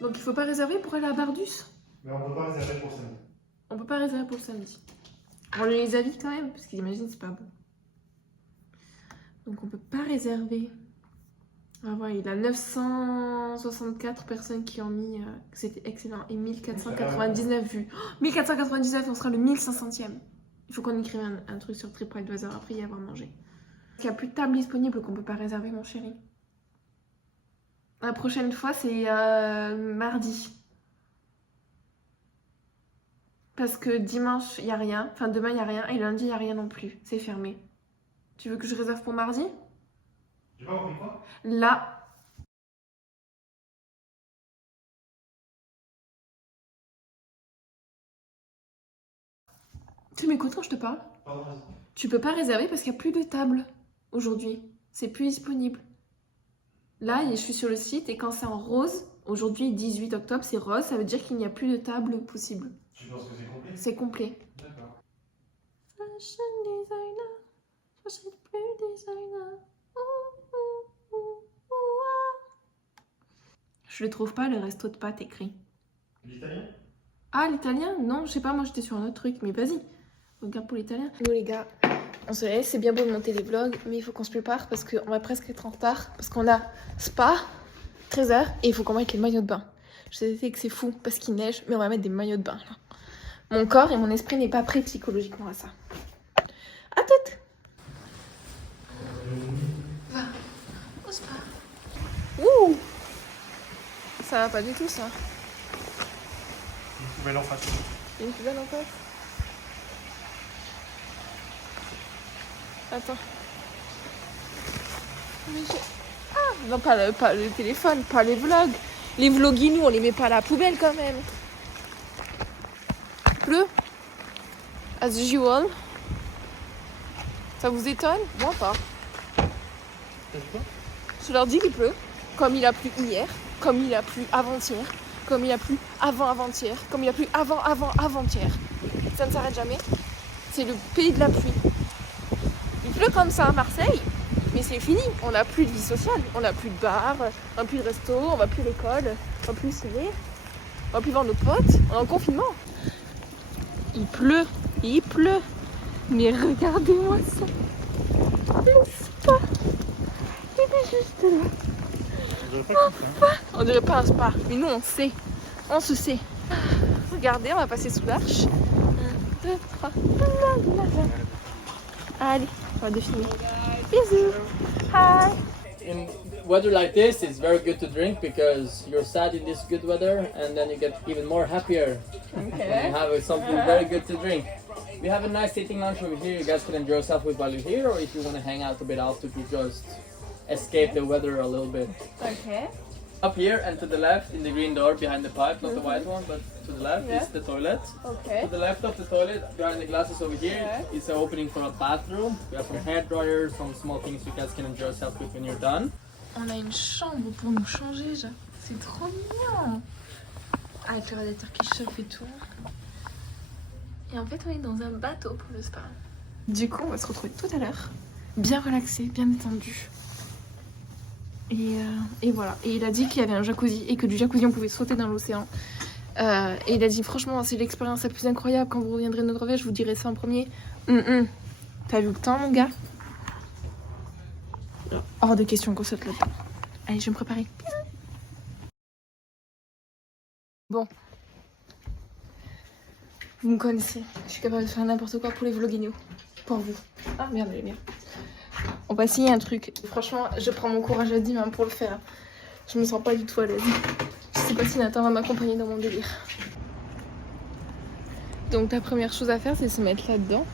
Donc il faut pas réserver pour aller à Bardus? Mais on peut pas réserver pour samedi. On peut pas réserver pour le samedi. On les avis quand même, parce qu'imagine c'est pas bon. Donc on peut pas réserver. Ah ouais, il a 964 personnes qui ont mis que c'était excellent et 1499 vues. Oh, 1499, on sera le 1500e. Il faut qu'on écrive un truc sur TripAdvisor après y avoir mangé. Il n'y a plus de table disponible qu'on peut pas réserver, mon chéri. La prochaine fois, c'est mardi. Parce que dimanche, il n'y a rien. Enfin, demain, il n'y a rien. Et lundi, il n'y a rien non plus. C'est fermé. Tu veux que je réserve pour mardi? J'ai pas compris quoi? Là. Tu m'écoutes quand je te parle? Pardon, vas-y. Tu peux pas réserver parce qu'il n'y a plus de table aujourd'hui. C'est plus disponible. Là, je suis sur le site et quand c'est en rose, aujourd'hui 18 octobre, c'est rose, ça veut dire qu'il n'y a plus de table possible. Tu penses que c'est complet? C'est complet. D'accord. Fashion designer, je sais plus designer. Je le trouve pas, le resto de pâtes écrit. L'italien? Ah, l'italien? Non, je sais pas, moi j'étais sur un autre truc, mais vas-y, regarde pour l'italien. Nous les gars, on se laisse, c'est bien beau de monter des vlogs, mais il faut qu'on se prépare parce qu'on va presque être en retard, parce qu'on a spa, 13h, et il faut qu'on mette les maillots de bain. Je sais que c'est fou parce qu'il neige, mais on va mettre des maillots de bain là. Mon corps et mon esprit n'est pas prêt psychologiquement à ça. À toutes! Va, au spa. Ouh! Ça va pas du tout ça. Une poubelle en face. Il y a une poubelle en face. Attends. Mais ah, non, pas le téléphone, pas les vlogs. Les vloguinous, on les met pas à la poubelle quand même. Il pleut. As usual. Ça vous étonne? Moi pas. T'as dit quoi? Je leur dis qu'il pleut. Comme il a plu hier, comme il a plu avant-hier, comme il a plu avant-avant-hier, comme il a plu avant-avant-avant-hier. Ça ne s'arrête jamais. C'est le pays de la pluie. Il pleut comme ça à Marseille, mais c'est fini. On n'a plus de vie sociale, on n'a plus de bar, on n'a plus de resto, on va plus à l'école, on va plus ciné, on va plus voir nos potes, on est en confinement. Il pleut. Mais regardez-moi ça. Le spa. Il est juste là. On dirait pas un spa, mais nous on sait. On se sait. Regardez, on va passer sous l'arche. 1, 2, 3. Allez, on va défiler. Bisous. Hi. In weather like this, it's very good to drink because you're sad in this good weather, and then you get even more happier when you have something very good to drink. We have a nice sitting lunch over here. You guys can enjoy yourself with while you're here, or if you want to hang out a bit after to just escape the weather a little bit. Okay. Up here and to the left, in the green door behind the pipe, not the white one, but to the left is the toilet. Okay. To the left of the toilet, behind the glasses over here, is an opening for a bathroom. We have some hair dryers, some small things you guys can enjoy yourself with when you're done. On a une chambre pour nous changer, genre. C'est trop mignon. Avec le radiateur qui chauffe et tout. Et en fait, on est dans un bateau pour le spa. Du coup, on va se retrouver tout à l'heure. Bien relaxé, bien détendu. Et voilà. Et il a dit qu'il y avait un jacuzzi et que du jacuzzi, on pouvait sauter dans l'océan. Et il a dit, franchement, c'est l'expérience la plus incroyable. Quand vous reviendrez de Norvège, je vous dirai ça en premier. T'as vu le temps, mon gars? Hors de question qu'on saute là-dedans. Allez, je vais me préparer. Bon. Vous me connaissez. Je suis capable de faire n'importe quoi pour les vloguinos. Pour vous. Ah merde, elle est bien. On va essayer un truc. Franchement, je prends mon courage à 10 mains pour le faire. Je me sens pas du tout à l'aise. Je sais pas si Nathan va m'accompagner dans mon délire. Donc la première chose à faire, c'est se mettre là-dedans.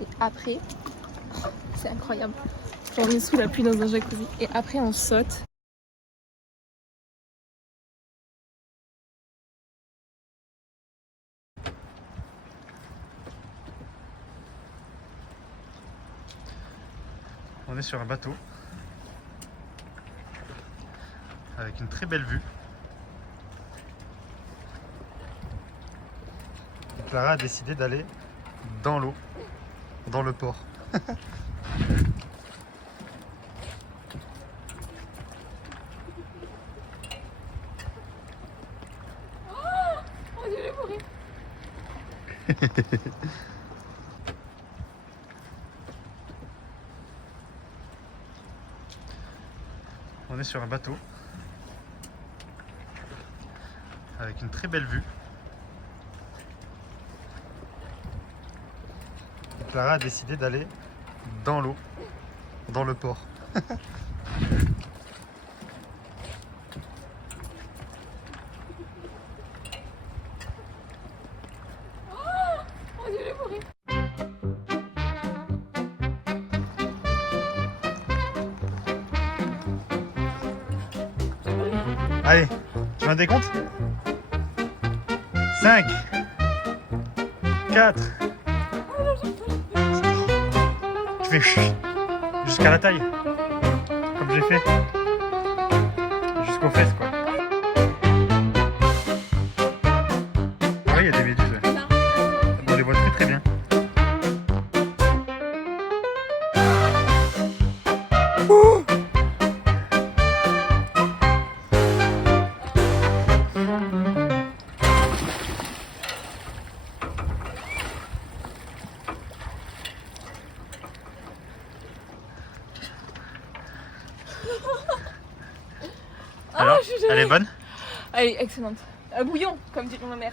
Et après, c'est incroyable. On est sous la pluie dans un jacuzzi. Et après, on saute. On est sur un bateau avec une très belle vue. Clara a décidé d'aller dans l'eau, dans le port. Oh, je vais mourir. On est sur un bateau avec une très belle vue. Clara a décidé d'aller dans l'eau, dans le port. Oh, je vais mourir. Allez, tu veux un décompte? 5, 4, tu fais chut jusqu'à la taille, comme j'ai fait, jusqu'aux fesses quoi. Oui, il y a des méduses, ouais. On les voit très très bien. Alors, elle est bonne? Elle est excellente. Un bouillon, comme dirait ma mère.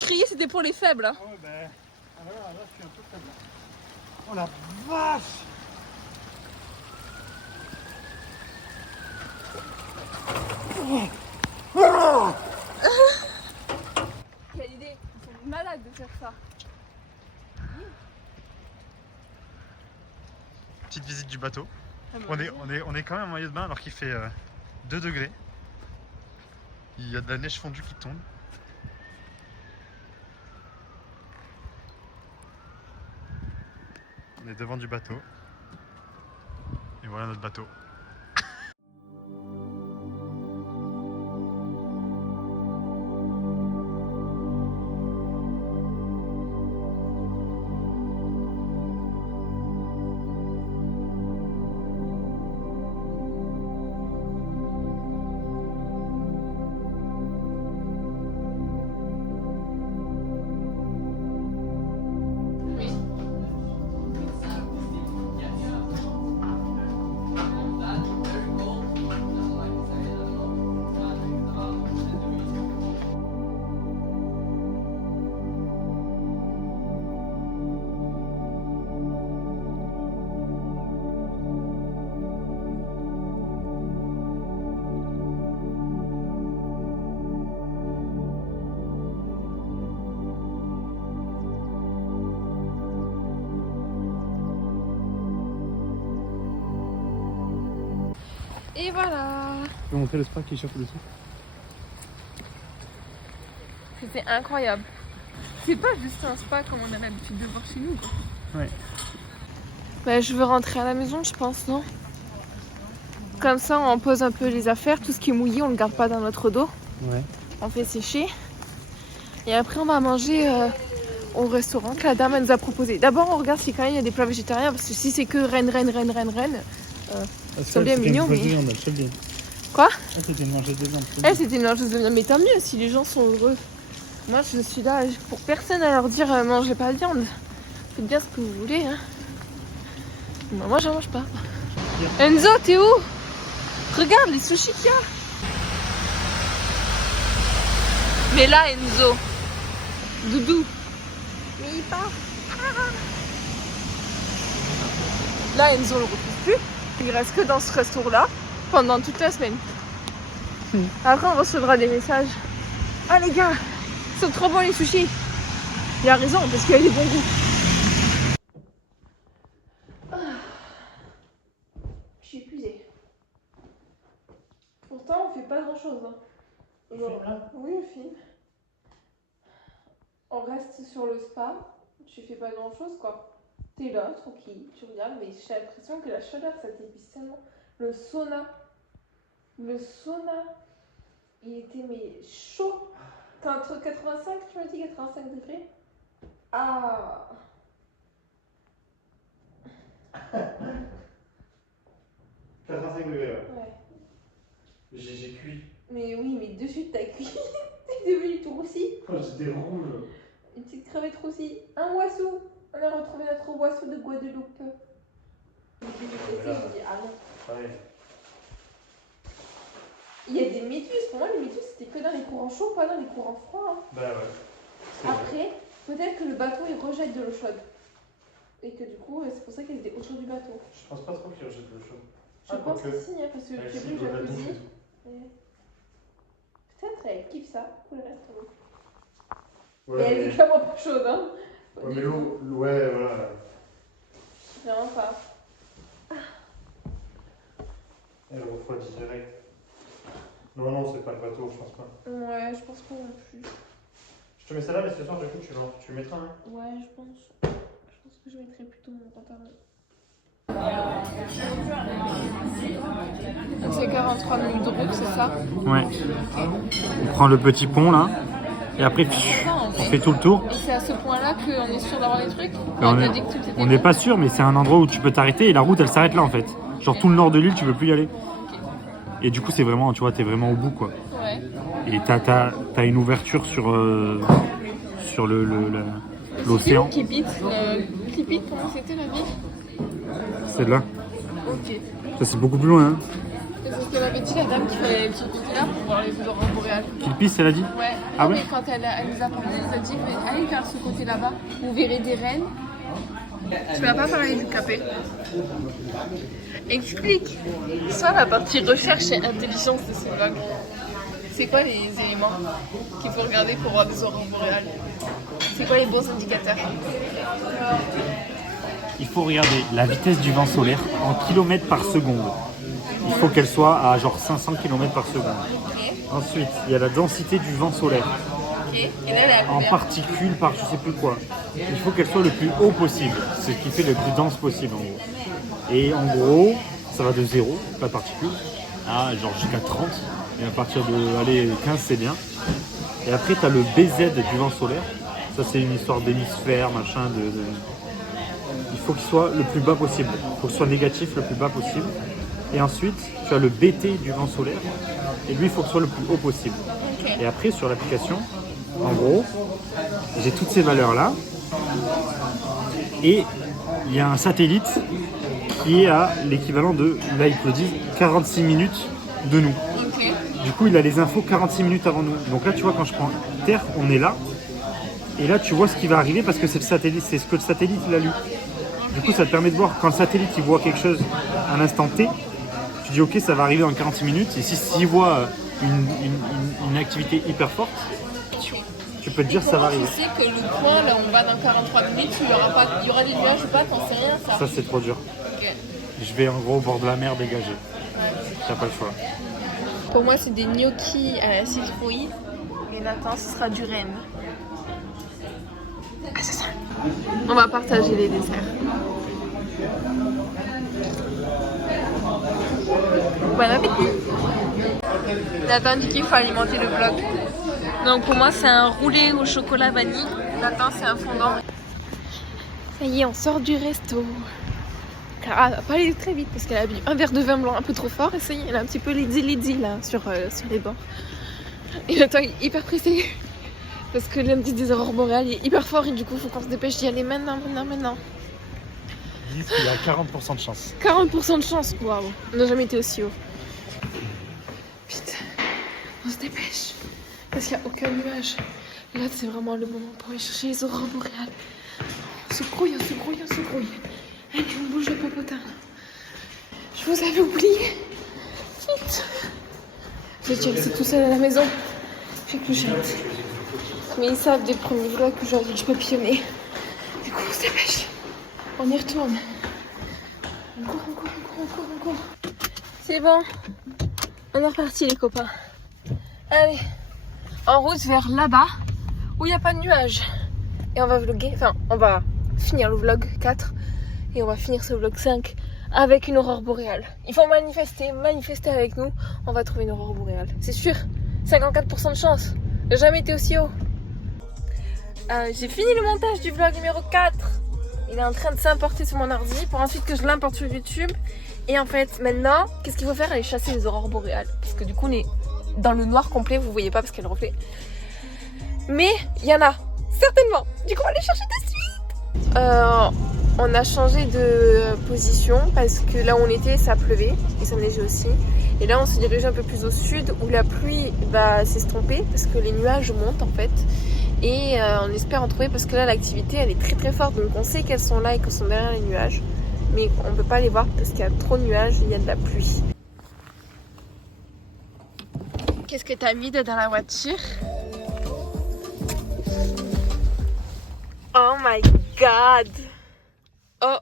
Crier, c'était pour les faibles. Hein. Ah ouais, ben, là, je suis un peu faible. Oh la vache! Quelle idée, ils sont malades de faire ça. Petite visite du bateau. Ah bah, On est quand même en maillot de bain alors qu'il fait 2 degrés. Il y a de la neige fondue qui tombe. On est devant du bateau. Et voilà notre bateau. Et voilà. Tu peux montrer le spa qui chauffe dessous? C'était incroyable. C'est pas juste un spa comme on a l'habitude de voir chez nous. Ouais. Bah, je veux rentrer à la maison, je pense, non? Comme ça, on pose un peu les affaires. Tout ce qui est mouillé, on le garde pas dans notre dos. Ouais. On fait sécher. Et après, on va manger au restaurant que la dame elle nous a proposé. D'abord, on regarde si quand même il y a des plats végétariens. Parce que si c'est que Rennes, c'est bien mignon, mais... Quoi? Ah, c'était une mangeuse de viande. Elle, c'était une mangeuse de viande. Mais tant mieux si les gens sont heureux. Moi, je suis là pour personne à leur dire mangez pas de viande. Faites bien ce que vous voulez. Hein. Moi, j'en mange pas. Enzo, t'es où? Regarde les sushis qu'il y a. Mais là, Enzo. Doudou. Mais il part. Là, Enzo, on le retrouve plus. Il reste que dans ce resto-là pendant toute la semaine. Après, on recevra des messages. Ah les gars, ils sont trop bons les sushis. Il a raison, parce qu'il a des bons goûts. Je suis épuisée. Pourtant, on fait pas grand chose. Genre, oui, on filme. On reste sur le spa. Tu fais pas grand chose quoi. T'es là, tranquille, tu regardes, mais j'ai l'impression que la chaleur ça t'épuise tellement. Le sauna, il était mais chaud. T'es entre 85, tu m'as dit 85 degrés. Ah. 85 degrés, ouais. Ouais. J'ai cuit. Mais oui, mais de suite t'as cuit. T'es devenu tout roussi. Oh, j'étais rouge. Une petite crevette roussie. Un oiseau. On a retrouvé notre oiseau de Guadeloupe. J'ai dit, ah non. Ouais. Il y a des méduses. Pour moi, les méduses, c'était que dans les courants chauds, pas dans les courants froids. Hein. Bah ouais. Après, peut-être que le bateau, il rejette de l'eau chaude. Et que du coup, c'est pour ça qu'il était autour du bateau. Je pense pas trop qu'il rejette de l'eau chaude. Je pense que si, hein, parce que Ouais, j'ai si, vu le il doit jacuzzi. être Peut-être elle kiffe ça pour le reste de l'eau. Ouais, Mais elle est clairement pas chaude, hein. Ouais, mais l'eau, ouais, voilà. Vraiment pas. Elle refroidit direct. Non, non, c'est pas le bateau, je pense pas. Ouais, je pense pas non plus. Je te mets ça là, mais ce soir, du coup, tu le mettras, hein. Ouais, je pense. Je pense que je mettrais plutôt mon pantalon. Donc c'est 43 minutes de route, c'est ça? Ouais. On prend le petit pont là, et après on fait tout le tour. Et c'est à ce point-là qu'on est sûr d'avoir des trucs? On n'est pas sûr, mais c'est un endroit où tu peux t'arrêter et la route elle s'arrête là en fait. Genre tout le nord de l'île, tu peux plus y aller. Et du coup, c'est vraiment, tu vois, t'es vraiment au bout quoi. Ouais. Et t'as une ouverture sur l'océan. Qui pite, comment c'était la ville? Celle-là. Ok. Ça c'est beaucoup plus loin. Hein. C'est ce qu'elle avait dit la dame qui fallait aller de ce côté-là pour voir les aurores boréales. Qu'il pisse, elle a dit? Ouais. Ah Non, ouais? mais quand elle nous a parlé, elle nous a dit allez vers ce côté là-bas, vous verrez des rennes. Tu m'as pas parlé du capé. Explique. Soit la partie recherche et intelligence de ce vlog. C'est quoi les éléments qu'il faut regarder pour voir des aurores boréales? C'est quoi les bons indicateurs? Il faut regarder la vitesse du vent solaire en kilomètres par seconde. Il faut qu'elle soit à genre 500 km par seconde. Ok. Ensuite, il y a la densité du vent solaire Ok. Et là, elle est à en combien? particules par je sais plus quoi. Il faut qu'elle soit le plus haut possible, ce qui fait le plus dense possible en gros. Et en gros, ça va de 0, la particule, à genre jusqu'à 30. Et à partir de allez, 15, c'est bien. Et après, tu as le BZ du vent solaire. Ça, c'est une histoire d'hémisphère, machin. Il faut qu'il soit le plus bas possible. Il faut qu'il soit négatif le plus bas possible. Et ensuite, tu as le BT du vent solaire. Et lui, il faut qu'il soit le plus haut possible. Ok. Et après, sur l'application, en gros, j'ai toutes ces valeurs-là. Et il y a un satellite qui est à l'équivalent de, là, ils te le disent, 46 minutes de nous. Ok. Du coup, il a les infos 46 minutes avant nous. Donc là, tu vois, quand je prends Terre, on est là. Et là, tu vois ce qui va arriver parce que c'est le satellite, c'est ce que le satellite il a lu. Du coup, ça te permet de voir quand le satellite il voit quelque chose à l'instant T, tu dis ok, ça va arriver dans 46 minutes. Et s'il voit une activité hyper forte, tu peux te dire ça va arriver. Tu sais que le point là on va dans 43 minutes, il y aura des nuages ou pas, t'en sais rien ça. Ça, c'est trop dur. Ok. Je vais en gros au bord de la mer dégager. Ouais. T'as pas le choix. Pour moi, c'est des gnocchis à la citrouille. Et Nathan, ce sera du renne. Ah, c'est ça. On va partager les desserts. Bon appétit. Nathan dit qu'il faut alimenter le vlog. Donc pour moi, c'est un roulé au chocolat vanille. Nathan, c'est un fondant. Ça y est, on sort du resto. Clara va pas aller très vite parce qu'elle a bu un verre de vin blanc un peu trop fort et ça y est, elle a un petit peu les là sur les bords. Et Nathan est hyper pressé parce que l'indice des aurores boréales est hyper fort et du coup il faut qu'on se dépêche d'y aller maintenant. Ils disent qu'il y a 40% de chance. 40% de chance, waouh, on n'a jamais été aussi haut. Putain, on se dépêche parce qu'il n'y a aucun nuage. Là c'est vraiment le moment pour aller chercher les aurores boréales. On se grouille. Allez, on bouge le popotin. Je vous avais oublié. Vite. J'ai Chelsea tout seul à la maison. J'ai clochette. Mais ils savent dès le premier vlog que j'aurais dû papillonner. Du coup, on se dépêche. On y retourne. On court. C'est bon. On est reparti les copains. Allez. En route vers là-bas où il n'y a pas de nuages. Et on va vlogger. Enfin, on va finir le vlog 4. Et on va finir ce vlog 5 avec une aurore boréale. Il faut manifester avec nous. On va trouver une aurore boréale. C'est sûr. 54% de chance. J'ai jamais été aussi haut. J'ai fini le montage du vlog numéro 4. Il est en train de s'importer sur mon ordi pour ensuite que je l'importe sur YouTube. Et en fait, maintenant, qu'est-ce qu'il faut faire? Aller chasser les aurores boréales. Parce que du coup, on est dans le noir complet. Vous voyez pas parce qu'il y a le reflet. Mais il y en a. Certainement. Du coup, on va les chercher de suite. On a changé de position parce que là où on était, ça pleuvait. Et ça neigeait aussi. Et là, on se dirige un peu plus au sud où la pluie va s'estomper parce que les nuages montent en fait. Et on espère en trouver parce que là l'activité elle est très très forte, donc on sait qu'elles sont là et qu'elles sont derrière les nuages, mais on peut pas les voir parce qu'il y a trop de nuages, il y a de la pluie. Qu'est-ce que t'as mis dans la voiture? Oh my god! Oh!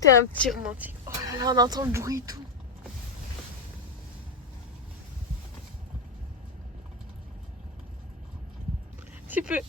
T'es un petit romantique. Oh là là, on entend le bruit et tout. Tu peux.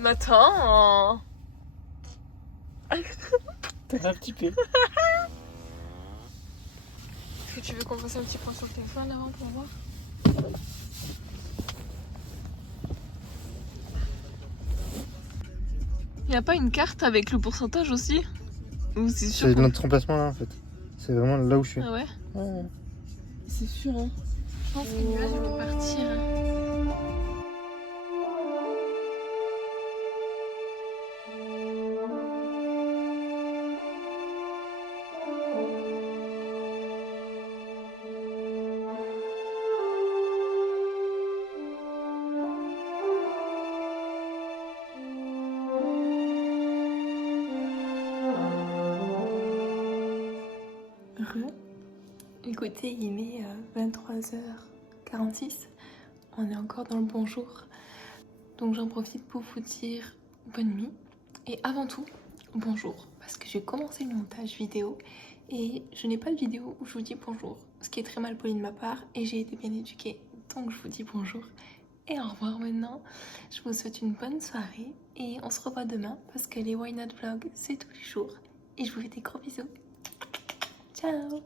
Mais attends. Un petit peu. Est-ce que tu veux qu'on fasse un petit point sur le téléphone avant pour voir? Il n'y a pas une carte avec le pourcentage aussi? Ou c'est sûr? C'est notre emplacement là en fait. C'est vraiment là où je suis. Ah ouais? Ouais. C'est sûr hein. Je pense que les nuages vont partir. Écoutez, il est 23h46, on est encore dans le bonjour, donc j'en profite pour vous dire bonne nuit et avant tout bonjour parce que j'ai commencé le montage vidéo et je n'ai pas de vidéo où je vous dis bonjour, ce qui est très mal poli de ma part et j'ai été bien éduquée, donc je vous dis bonjour et au revoir maintenant. Je vous souhaite une bonne soirée et on se revoit demain parce que les Why Not Vlog c'est tous les jours et je vous fais des gros bisous. Ciao.